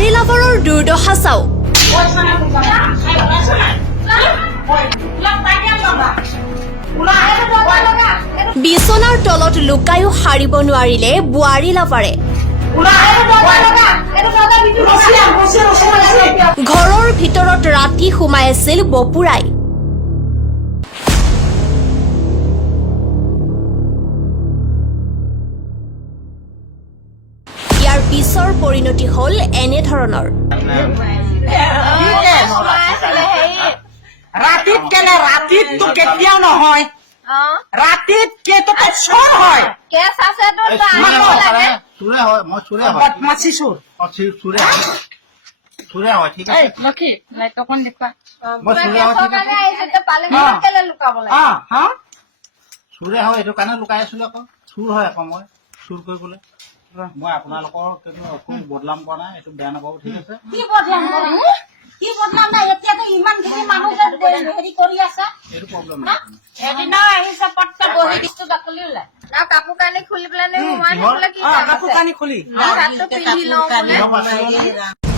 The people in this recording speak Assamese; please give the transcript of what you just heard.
বোৱাৰী লাভাৰৰ দুৰ্দশা চাওক। বিচনাৰ তলত লুকায়ো সাৰিব নোৱাৰিলে বোৱাৰী লাভাৰে। ঘৰৰ ভিতৰত ৰাতি সোমাই আছিল বপুৰাই। ইয়াৰ পিছৰ পৰিণতি হল এনেধৰণৰ। ৰাতিত কেলে ৰাতিত তো কেতিয়াও নহয় ৰাতিত কেতো তো চোৰ হয় কেছ আছে তো চুৰে হয় মই চুৰে হয় বদমাছি চোৰ চুৰে হয় চুৰে হয় ঠিক আছে লক্ষী তখন দেখুৱা মই চুৰে হয় ঠিক আছে পালে কেলে লুকাব লাগে চুৰে হয় এইটো কাৰণে লুকাই আছিলো আকৌ চুৰ হয় আকৌ মই চুৰ কৰিবলৈ মই আপোনালোকৰ কোনো বদলাম কৰা নাই এইটো বেয়া নাপাব ঠিক আছে কি বদলাম নাই এতিয়া তো ইমান বেছি মানুহ হেৰি কৰি আছে এইটো প্ৰব্লেম নাই এদিন আহিছে পট্টা বহি দিছো বাকলি ওলাই না কাপোৰ কানি খুলি পেলাই সোমাই থাকিলে কি কাপোৰ কানি খুলি পিন্ধি লওঁ বোলে।